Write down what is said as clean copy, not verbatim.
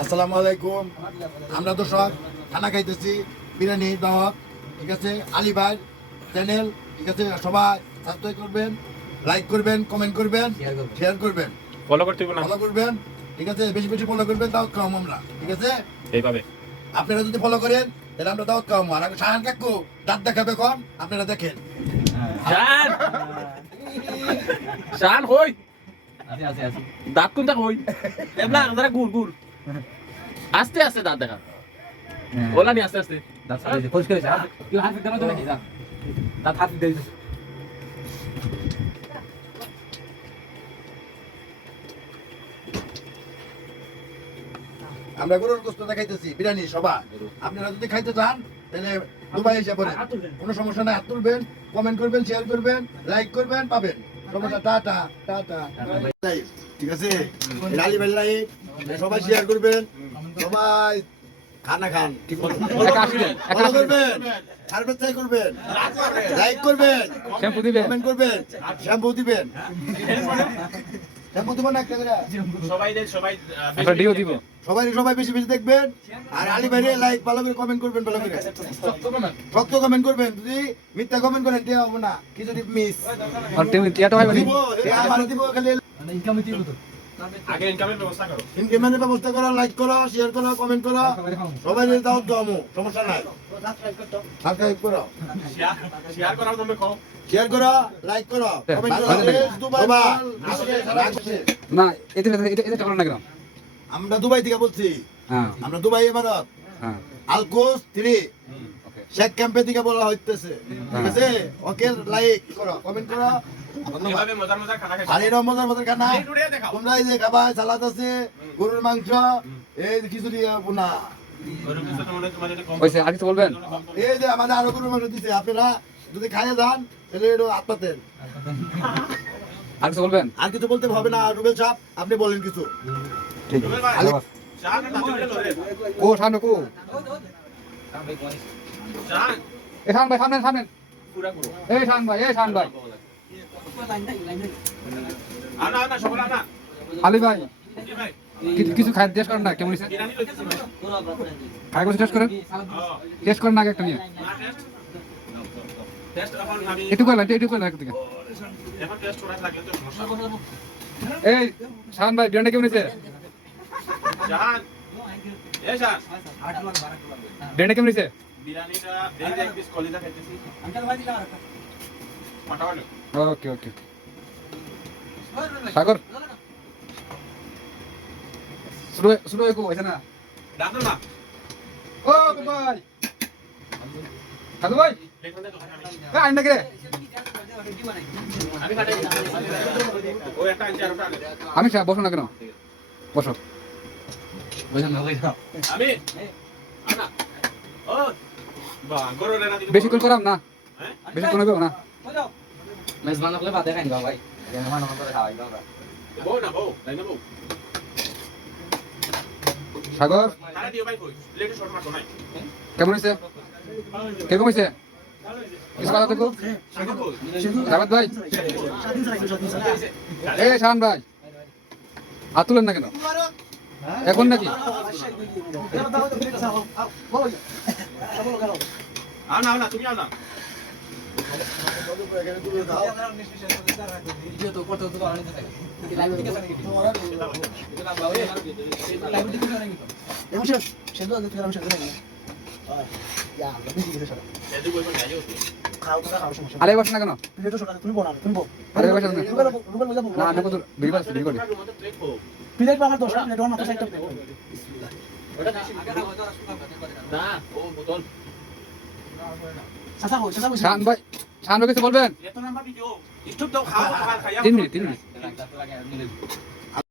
আসসালামু আলাইকুম। আমরা তো সব খানা খাইতেছি, বিরিয়ানি দাওয়াত, ঠিক আছে। আলী ভাই চ্যানেল, ঠিক আছে। সবাই সাবস্ক্রাইব করবেন, লাইক করবেন, কমেন্ট করবেন, শেয়ার করবেন, ফলো করতে হবে না, ফলো করবেন, ঠিক আছে। বেশি বেশি ফলো করবেন, দাওয়াত খাওয়াম আমরা, ঠিক আছে। এইভাবে আপনারা যদি ফলো করেন তাহলে আমরা দাওয়াত খাওয়াম। আর শাহান কাকু দাঁত দেখাবে কখন আপনারা দেখেন। শান শান কই দাঁত কোনটা কই এবলা যারা গুড় গুড় আস্তে আস্তে দাঁত দেখা বলা নি আস্তে আস্তে দাঁত সাইডে পরিষ্কার হয়েছে আর তুই হাত দিতে নাকি যা দাঁত হাত দিতে আমরা গরুর গোশত দেখাইতেছি, বিরিয়ানি সবাই। আপনারা যদি খাইতে চান তাহলে দুবাই এসে পড়েন, কোনো সমস্যা নাই। হাত তুলবেন, কমেন্ট করবেন, শেয়ার করবেন, লাইক করবেন, পাবেন। সমস্যা টাটা টাটা, ঠিক আছে। লালি ভাই লাইক সবাই শেয়ার করবেন, সবাই খানা খান, ঠিক আছে। ফলো করবেন, সাবস্ক্রাইব করবেন, লাইক করবেন, শ্যাম্পু দিবেন কমেন্ট করবেন, শ্যাম্পু দিবেন। শ্যাম্পু দিবেন না একটা করে? সবাই ডিও দিব সবাই বেশি বেশি দেখবেন। আর আলী ভাইরে লাইক ভালো করে কমেন্ট করবেন, ভালো করে শক্ত কমেন্ট করবেন। যদি মিথ্যা কমেন্ট করেন দেওয়া হবে না, কি যদি মিস আর টিমি টিয়াটা হয় মানে দিব আমার দিব। খালি ইনকাম দিতে তো আগে ইনকামের ব্যবস্থা করো, ইনকামের ব্যবস্থা করো, লাইক করো, শেয়ার করো, কমেন্ট করো, সবাই দাও দামো, সমস্যা নাই। সাবস্ক্রাইব করো, শেয়ার করার জন্য কও শেয়ার করো, লাইক করো, কমেন্ট করো। দুবাই না এটা এটা এটা চলে না কেন আমরা দুবাই থেকে বলছি, হ্যাঁ আমরা দুবাই এমারত হ্যাঁ আলকোস 3 ওকে শেখ ক্যাম্পে থেকে বলা হইতেছে, ঠিক আছে। ওকে লাইক করো, কমেন্ট করো, ধন্যবাদ। এভাবে মজার মজার খানা খাইছো আর এরকম মজার মজার খানা এই টুডে দেখাও তোমরা এই যে খাবা, সালাদ আছে, গরুর মাংস, এই যে খিচুড়ি বোনা, ওরকম কিছু তোমাদের কম ওইসে আর কিছু বলবেন এই যে আমাদের আরো গরুর মাংস দিচ্ছে। আপনারা যদি খাইয়ে যান তাহলে একটু আত্মাতেন। আর কিছু বলবেন আর কিছু বলতে হবে না। রুবেল সাহেব আপনি বলেন কিছু। ঠিক রুবেল ভাই, ধন্যবাদ। শান দাঁতে ধরে ও সামনে কো শান এ শান ভাই সামনে সামনে পুরা করো এই শান ভাই আনা আনা সবাই আনা আলী ভাই জি ভাই কিছু খাই টেস্ট করেন না কেমন হইছে বিরিয়ানি লইতেছি ভাই খাই কিছু টেস্ট করেন টেস্ট করেন আগে একটা নিয়ে টেস্ট এখন আমি একটু করে একটু করে একটু দিকে এখন টেস্ট করা লাগলে তো সমস্যা এই শান ভাই বিরিয়ানি কেমন হইছে জাহান এই শান বিরিয়ানি কেমন হইছে বিরিয়ানিটা এই যে এক পিস কলিজা খাইতেছি মাটাওয়ালো ওকে ওকে সাগর শুরু শুরু হইছে না ডাক্তার না ও ভাই সাগর ভাই লেখনে তো কা আইন নাকি আমি খাটে ও একটা আনছি আর ওটা আনে আমি বসো না কেন বসো বুঝলাম না আমি আনা ও বা গরো রে না দিকে বেশি করে করাম না হ্যাঁ বেশি করে করব না মেজবান হলে বাদ দেখাই দিবা ভাই মেহমান করে খাওয়াই দাও বউ না বউ তাই না বউ সাগর খানা দিও ভাই কই প্লেটে শর্ট মারতো নাই কেমন হইছে কেমন হইছে কিছু কথা দেখো সাগর কই জাভেদ ভাই এই শান ভাই হাত তুলেন না কেন এখন নাকি আনা আনা তুমি আনা এদি কই না আইও আরে বসে না কেন তুমি বলো, তুমি বলো। আরে বসে না রুবেল বলো। না আমি কত বিগবাস বিগড়ি প্লেট বাগার 10 প্লেট ওর মাত্র 6টা প্লেট। না ও বোতল চাচা কই, চাচা কই। শান ভাই কিছু বলবেন এত নাম্বার দিও স্টপ দাও খাও খাওয়া খাইয়া 3 মিনিট